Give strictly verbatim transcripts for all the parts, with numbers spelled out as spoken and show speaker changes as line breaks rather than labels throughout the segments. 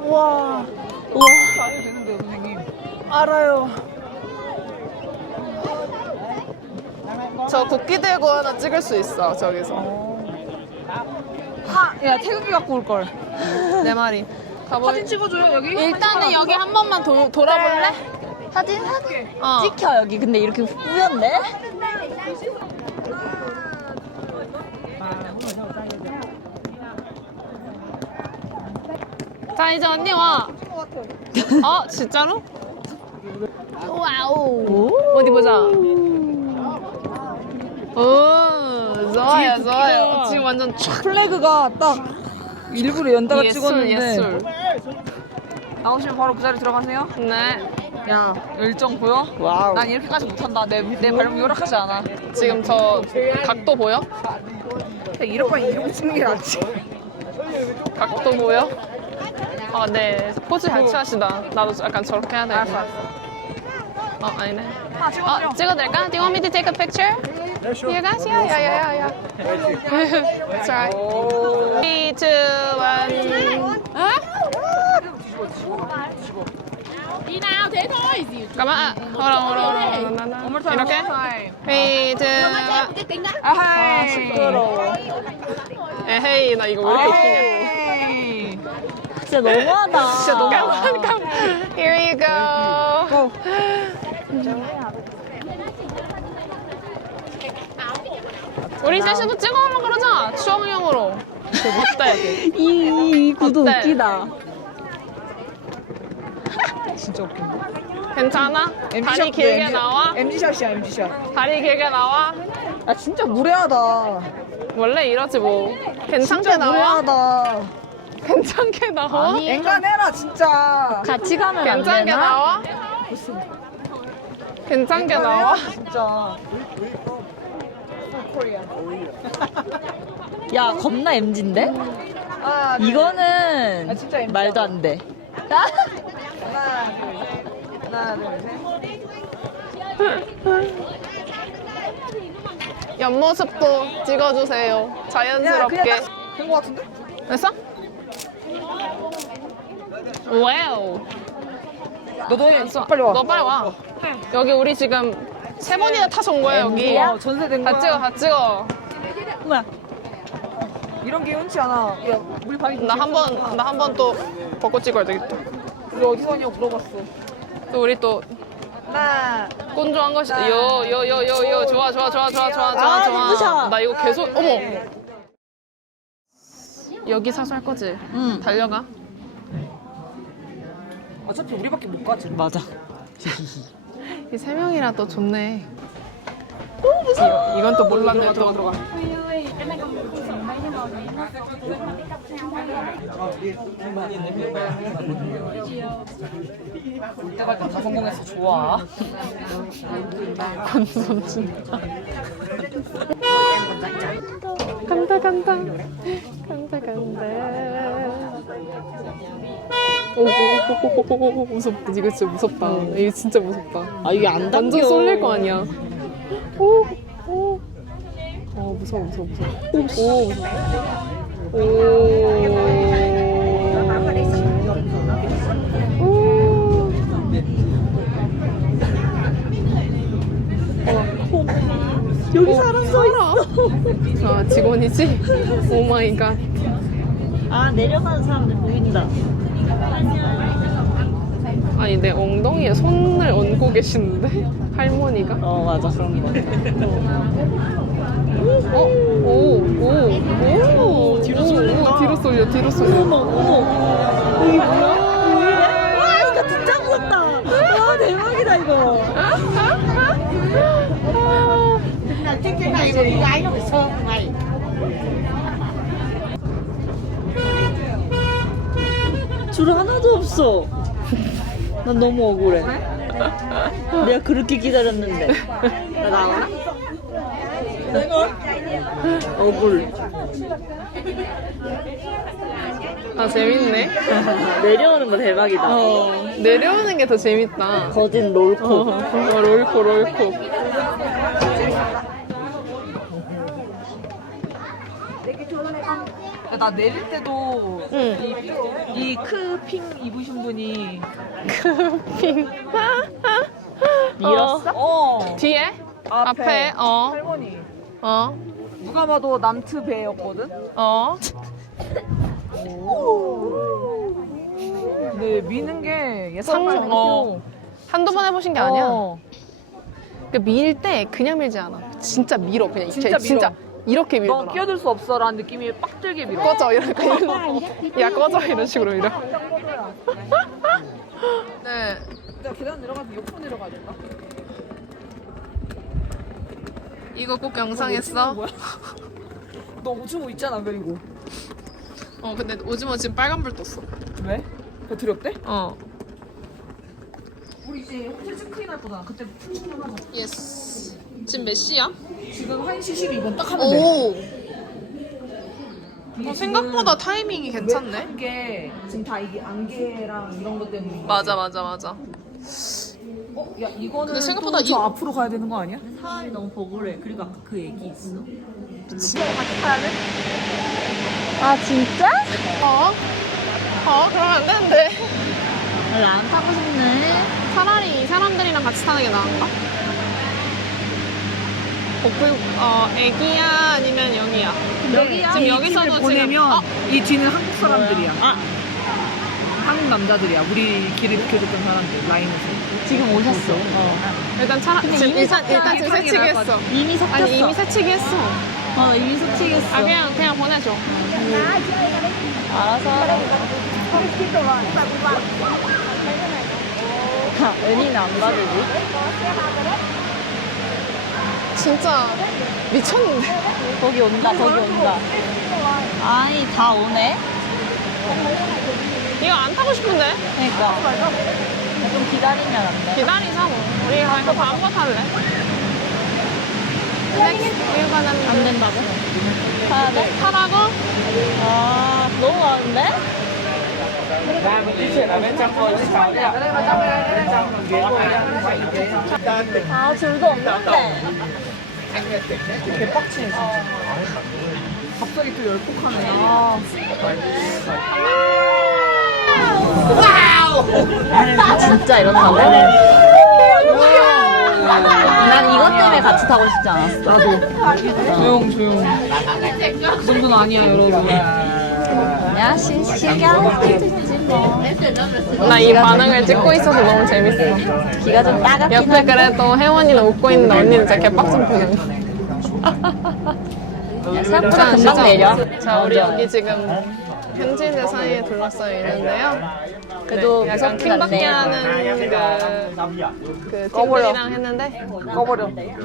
우와. 우와.
안 해도 되는데요, 선생님.
알아요.
저 국기 들고 하나 찍을 수 있어 저기서.
하, 야 태극기 갖고 올 걸.
내 말이. 가보.
사진 찍어줘요 여기.
일단은 여기 한 번만 도, 돌아볼래?
사진 사진.
어.
찍혀 여기. 근데 이렇게 뿌였네.
자 이제 언니 와. 어 진짜로? 와우. 어디 보자. 오 좋아요 좋아요. 지금 완전 촥.
플래그가 딱 일부러 연달아
예술
찍었는데
예술.
나오시면 바로 그 자리 들어가세요.
네.
야 열정 보여?
와우.
난 이렇게까지 못한다. 내, 내 발목 요락하지 않아.
지금 저 각도 보여?
이럴 바에 이러고 찍는 게 낫지.
각도 보여? 아, 네. 포즈 잘 취하시다. 나도 약간 저렇게 해야 되고. 어, 아니네.
하나 찍어드려.
어, 찍어드릴까? Do you want me to take a picture? You guys? Yeah, yeah, yeah, yeah. yeah. It's alright. Three, two, one. 잠깐만. hold on, hold on, hold on.
One more time.
이렇게? Three, two, one.
아하이.
시끄러워.
에헤이, 나 이거 왜 이렇게 웃기냐.
에이.
진짜 너무하다.
진짜 너무-
Come on, come. Here you go.
고.
우리 셋이도 찍어오면 그러자. 추억용으로. 어때?
이, 이 구도
어때?
웃기다.
진짜 웃긴다.
괜찮아? 다리 길게 나와?
엠지샷이야 엠지샷.
다리 길게 나와?
아 진짜 무례하다.
원래 이러지 뭐. 괜찮게
진짜
나와?
무례하다.
괜찮게 나와?
아니.
앵간해라 진짜.
같이 가면 안
괜찮게
되나?
나와? 괜찮게 나와?
진짜.
야 겁나 엠지인데?
아,
이거는
아, 진짜 엠지다.
말도 안 돼.
하나 둘 셋. 하나 둘 셋.
옆모습도 찍어주세요.
야 그냥
자연스럽게.
된거 같은데?
됐어? 와우.
너도 해.
됐어.
빨리 와.
너 빨리 와. 여기 우리 지금 세 번이나 타서 온 거야 여기.
어, 전세된 거야.
다 찍어 다 찍어.
뭐야?
이런 게 흔치 않아. 야, 우리 방이
나 한 번 나 한 번 또 벚꽃 찍어야 되겠다.
우리 어디서 왔냐고 물어봤어.
또 우리 또
하나.
꼰조한 것이 요요요요요 좋아 좋아 좋아 좋아 좋아 좋아
아,
좋아.
눈부셔.
나 이거 계속 어머. 여기 사서 할 거지?
응.
달려가.
어차피 우리밖에 못 가지.
맞아.
이 세 명이라 또 좋네. 오 무서워. 이건 또 몰랐네 또.
들어가. 올 때까지 다 성공해서 좋아.
완전 진짜. 간다 간다 간다 간다. 오오오오오 무섭다. 이거 진짜 무섭다. 이거 진짜 무섭다.
아 이게 안 당겨.
완전 쏠릴 거 아니야. 오 오. 어 무서워 무서워 무서워. 오 무서워. 오.
여기 사람 서 있어.
아 직원이지? 오 마이 갓.
아 내려가는 사람들 보인다.
아니 내 엉덩이에 손을 얹고 계시는데 할머니가?
어 맞아 그런 거.
어? 오, 오, 오,
뒤로
오,
쏠린다.
오, 뒤로 쏠려, 뒤로 쏠려.
어머 어머. 여기 뭐야? 왜 이래? 와 이거 진짜 무섭다. 와 대박이다 이거. 줄 하나도 없어. 난 너무 억울해. 내가 그렇게 기다렸는데. 나 나와? 억울.
아 재밌네.
내려오는 거 대박이다.
어, 내려오는 게 더 재밌다.
거진 롤코.
어, 어, 롤코, 롤코.
나 내릴 때도
응.
이 크 핑 입으신 분이
핑.
밀었어?
어
뒤에?
앞에,
앞에? 어.
할머니
어.
누가 봐도 남트 배였거든.
어.
근데 미는 게 예상
상-
말고
어. 한두 번 해보신 게 아니야.
어.
그러니까 밀 때 그냥 밀지 않아. 진짜 밀어. 그냥
진짜
이렇게, 진짜
밀어.
이렇게
너
밀더라.
끼어들 수 없어라는 느낌이 빡 들게 밀어.
꺼져 이렇게 이런 야 꺼져 이런 식으로 밀어. 네.
내가 계단 내려가서 옆으로 내려가야 된다.
이거 꼭 영상에 써.
뭐야? 너 오징어 있잖아 그리고.
어 근데 오징어 지금 빨간불 떴어.
왜? 배터리 없대?
어.
우리 이제 호텔 체크인 할 거잖아. 그때 충전하자.
예스. 지금 몇 시야?
지금 한 시 십이 분 딱 하면 돼.
오. 어, 생각보다 타이밍이 괜찮네.
이게 지금 다 이게 안개랑 이런 것 때문에.
맞아 맞아 맞아.
어? 야 이거는
근데 생각보다
또 저
이-
앞으로 가야 되는 거 아니야?
사람이 너무 보고래. 그리고 아까 그 얘기 있어. 아 진짜?
어? 어 그러면 안 되는데.
왜 안 타고 싶네?
차라리 이 사람들이랑 같이 타는 게 나은가? 복불 어 애기야 아니면 영이야?
여기야.
지금
이
여기서도
팀을
지금
보내면
어?
이 뒤는 한국 사람들이야.
아
한국 남자들이야. 우리 길을 비켜줬던 사람들 라인에서.
지금 오셨어.
일단 차라
근데
지금
이미
일단
섞여.
일단 지금
타기
새치기
나을 것
했어.
이미 섞였어.
아니 이미 새치기 했어.
어 이미 소치겠어.
아 그냥 그냥 보내줘.
알아서 하라. 아, 은희는 안 받으지?
진짜 미쳤는데.
거기 온다, 거기 온다. 아이, 다 오네?
이거 안 타고 싶은데?
그니까. 좀 기다리면 안 돼?
기다리자 뭐. 우리 가서 다음 거 탈래. 넥스트 이거는
안 된다고? 타야 돼?
타라고?
아, 너무 많은데? 아, 줄도 없는데.
개빡치네 진짜. 갑자기 또 열폭하네.
아. 진짜 이렇다고? 난 이것 때문에 같이 타고 싶지 않았어.
나도. 조용 조용. 그 정도는 아니야 여러분.
야, 신, 신기한 스케이트지 뭐.
나 이 반응을 찍고 있어서 너무 재밌어.
귀가 좀 따갑긴
옆에
한데.
그래도 혜원이는 웃고 있는데 언니는 진짜 개빡친 표정.
생각보다 금방 내려.
자, 우리 여기 지금 현지인들 사이에 둘러싸여 있는데요.
그래도
네, 약간
무섭진
킹받게
않네.
하는 그, 그
꺼버려.
팀들이랑 했는데
꺼버려.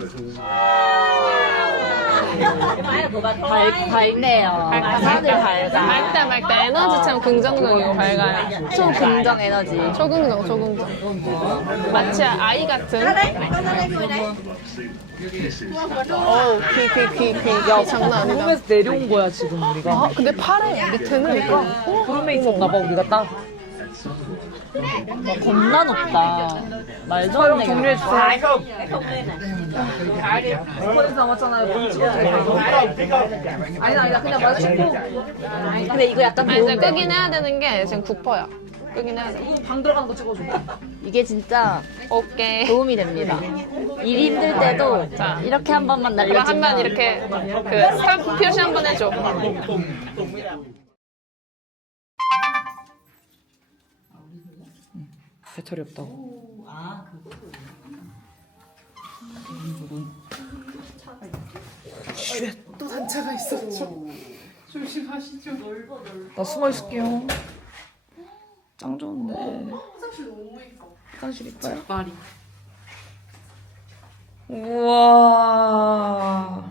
밝, 밝네요. 사람들 밝아.
맑다 맑다 에너지 참 긍정적이고 밝아요.
초긍정 에너지.
초긍정 초긍정. 마치 아이 같은. 어우 귀귀귀귀 야 장난 아니다.
구름에서 내려온 거야 지금 우리가.
아 근데 파래 밑에는
구름에 있었나 봐 우리가 딱.
와, 겁나 높다. 말도 안
촬영
되게.
종료해 주세요. 스포츠 남았잖아요. 방 찍어도 아니 아니 그냥 말 찍고.
근데 이거 약간
아 이제
좋은데.
끄긴 해야 되는 게 지금 구 퍼센트야. 끄긴 해야 돼.
방 들어가는 거 찍어줘.
이게 진짜
오케이.
도움이 됩니다. 일 힘들 때도
자.
이렇게 한 번만
그럼
날려주면
한번 이렇게 그 스탑 표시 한번 해줘.
배터리 없다고. 또 단차가 있었죠. 조심하시죠. 나 숨어 있을게요. 짱 좋은데. 화장실 너무 이뻐. 화장실 이뻐요? 말이. 우와.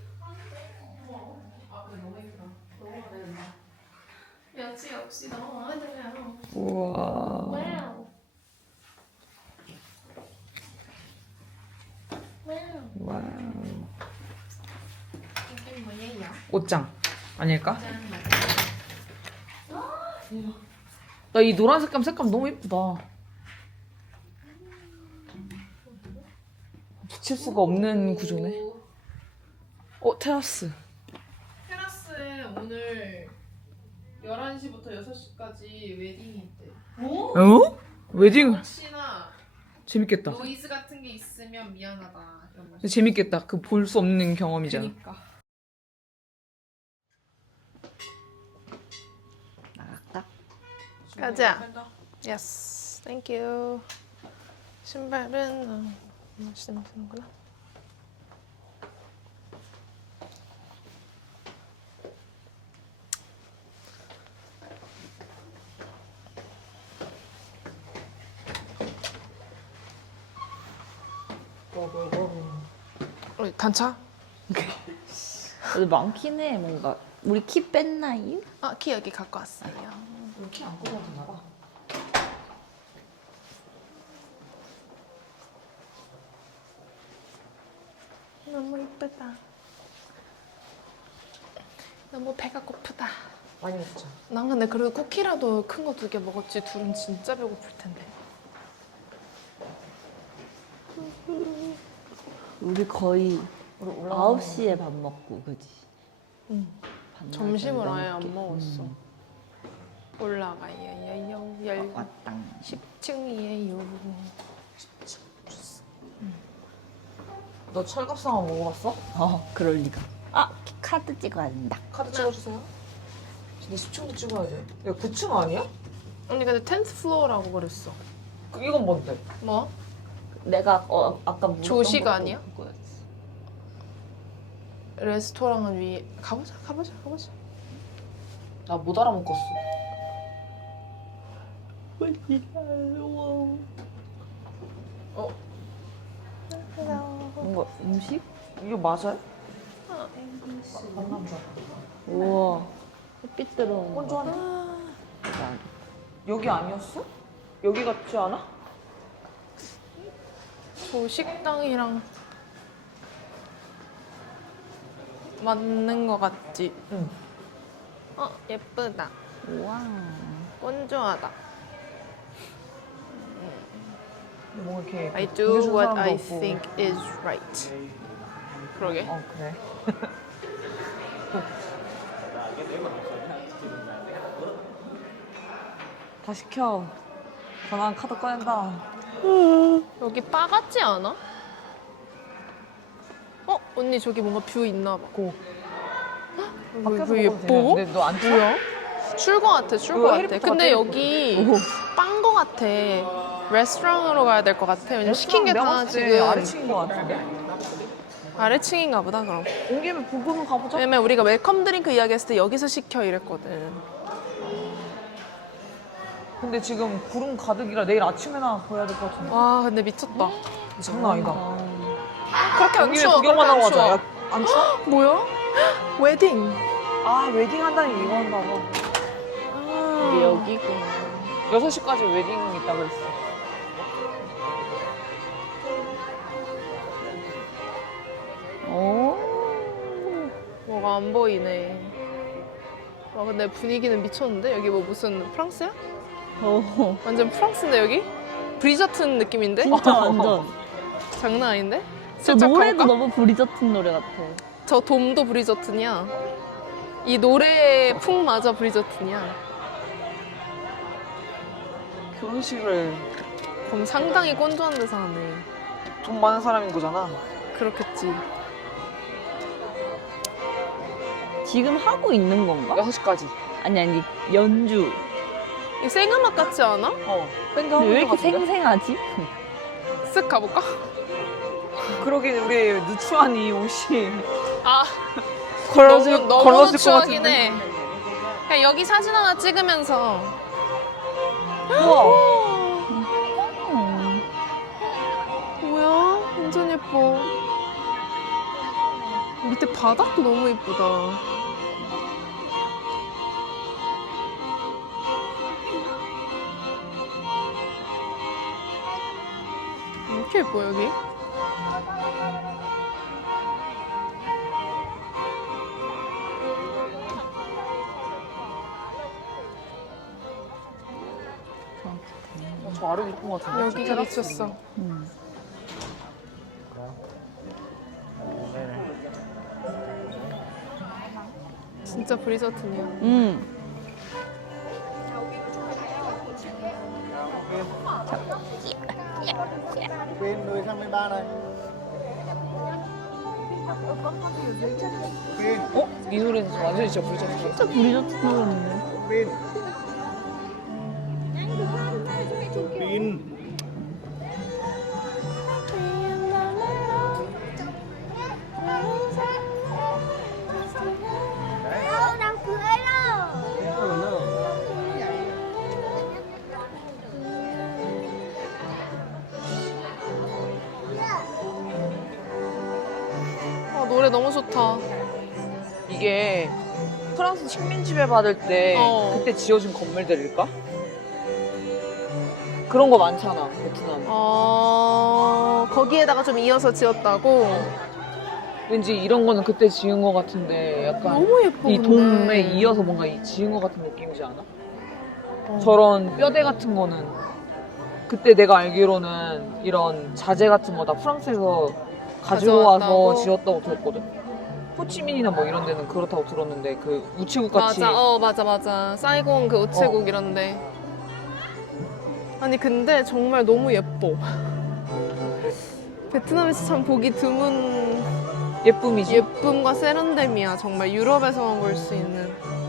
역시 역시 너무 마음에 들어요.
우와. 와우.
이게 뭐예요?
옷장 아닐까? 나 이 노란 색감 색감 너무 예쁘다. 붙일 수가 없는 구조네. 어 테라스.
테라스에 오늘 열한 시부터 여섯 시까지 웨딩이 있대.
어? 웨딩
혹시나
재밌겠다.
노이즈 같은 게 있으면 미안하다 이런 말.
근데 재밌겠다. 그 볼 수 없는 경험이잖아.
그니까.
나갈까?
가자. Yes, thank you. 신발은 어, 신으면 되는구나. 어, 단차?
그래도 많긴 해 뭔가. 우리 키 뺐나요?
아, 키 여기 갖고 왔어요.
이렇게 안 꺼도 되나 봐.
너무 이쁘다. 너무 배가 고프다.
많이 먹자.
난 근데 그래도 쿠키라도 큰 거 두 개 먹었지. 둘은 진짜 배고플 텐데.
우리 거의
우리 올라가는
아홉 시에 밥 먹고 그지?
응.
반나절
점심을 아예 안
넘게.
먹었어.
음.
올라가요. 열
왔당.
십 층이에요.
너 철갑상어 먹어봤어?
어 그럴 리가. 아 카드 찍어야 된다.
카드 찍어주세요. 근데 십 층도 찍어야 돼. 야 구 층 아니야?
언니 근데 텐트 플로어라고 그랬어.
그, 이건 뭔데?
뭐?
내가 어, 아까 물었던
조식
것도
아니야?
그거였어.
레스토랑은 위에 가보자 가보자 가보자.
나 못 알아먹었어. 어?
뭔가 음식?
이거 맞아요?
우와 햇빛 들어오는 거.
건조하네. 여기 아니었어? 여기 같지 않아?
조식당이랑 맞는 거 같지?
응.
어 예쁘다.
우와.
건조하다.
뭔가 이렇게
I do
공개준
what
사람도
I
없고.
think is right. 그러게.
어 그래. 다 시켜. 전화 카드 꺼낸다.
여기 바 같지 않아? 어? 언니 저기 뭔가 뷰 있나 봐.
고.
여기
밖에서
뷰
먹어도
예뻐?
되는데 너 안 추워?
뭐야? 출거 같아, 출거
이거
같아.
해리포터
근데
같아,
여기
오.
빵 거 같아. 레스토랑으로 가야 될 것 같아. 왜냐면 시킨 게
내가
다
봤을 때
지금
아래층인 것 같은데?
아래층인가 보다 그럼.
온 김에 보고는 가보자.
왜냐면 우리가 웰컴 드링크 이야기했을 때 여기서 시켜 이랬거든.
근데 지금 구름 가득이라 내일 아침에나 보여야 될 것 같은데.
와 근데 미쳤다.
장난 아니다.
그렇게
온
안
김에
추워.
구경만
그렇게
하고
안
가자.
추워.
야, 안 추워?
뭐야? 웨딩.
아 웨딩 한다니 이거 한다고.
이게 여기구나.
여섯 시까지 웨딩 있다 그랬어.
오.
뭐가 안 보이네. 와 근데 분위기는 미쳤는데? 여기 뭐 무슨 프랑스야?
오.
완전 프랑스인데 여기? 브리저튼 느낌인데?
진짜 완전.
장난 아닌데?
저
살짝
노래도
가볼까?
너무 브리저튼 노래 같아.
저 돔도 브리저튼이야. 이 노래의 풍마저 브리저튼이야.
결혼식을
그럼 상당히 꼰조한 데서 하네.
돈 많은 사람인 거잖아.
그렇겠지.
지금 하고 있는 건가?
여섯 시까지.
아니 아니 연주.
이 생음악 같지 않아?
어. 밴드
근데
하는
왜
것
이렇게
같은데?
생생하지?
쓱 가볼까?
그러긴 우리 누추하니 옷이
아
걸러질,
너무, 너무
걸러질 것
추하긴
같은데.
해. 그냥 여기 사진 하나 찍으면서
우와.
음.
뭐야? 완전 예뻐. 밑에 바닥도 너무 예쁘다. 이렇게 예뻐 여기?
어, 저 아래 이쁜 것 같은데.
여기가 미쳤어.
음.
진짜 브리저튼이야.
음.
Vin mười tháng mười ba này. Vin,
어? 이 노래는 완전히 진짜 부르잖아.
진짜 브리저트 노래네.
Vin. Vin.
Đám cưới đâu.
Oh no.
어, 노래 너무 좋다.
이게 프랑스 식민 지배 받을 때
어.
그때 지어준 건물들일까? 그런 거 많잖아, 베트남.
어, 거기에다가 좀 이어서 지었다고?
왠지 이런 거는 그때 지은 거 같은데 약간
너무 예뻐.
이
근데.
돔에 이어서 뭔가 이 지은 거 같은 느낌이지 않아?
어.
저런 뼈대 같은 거는 그때 내가 알기로는 이런 자재 같은 거 다 프랑스에서 가지고
가져왔다고?
와서 지었다고 들었거든. 호치민이나 뭐 이런 데는 그렇다고 들었는데 그 우체국 같이
맞아, 어, 맞아, 맞아. 사이공 그 우체국
어.
이런데. 아니, 근데 정말 너무 예뻐. 베트남에서 참 보기 드문
예쁨이지.
예쁨과 세련됨이야. 정말 유럽에서만 볼 수 있는.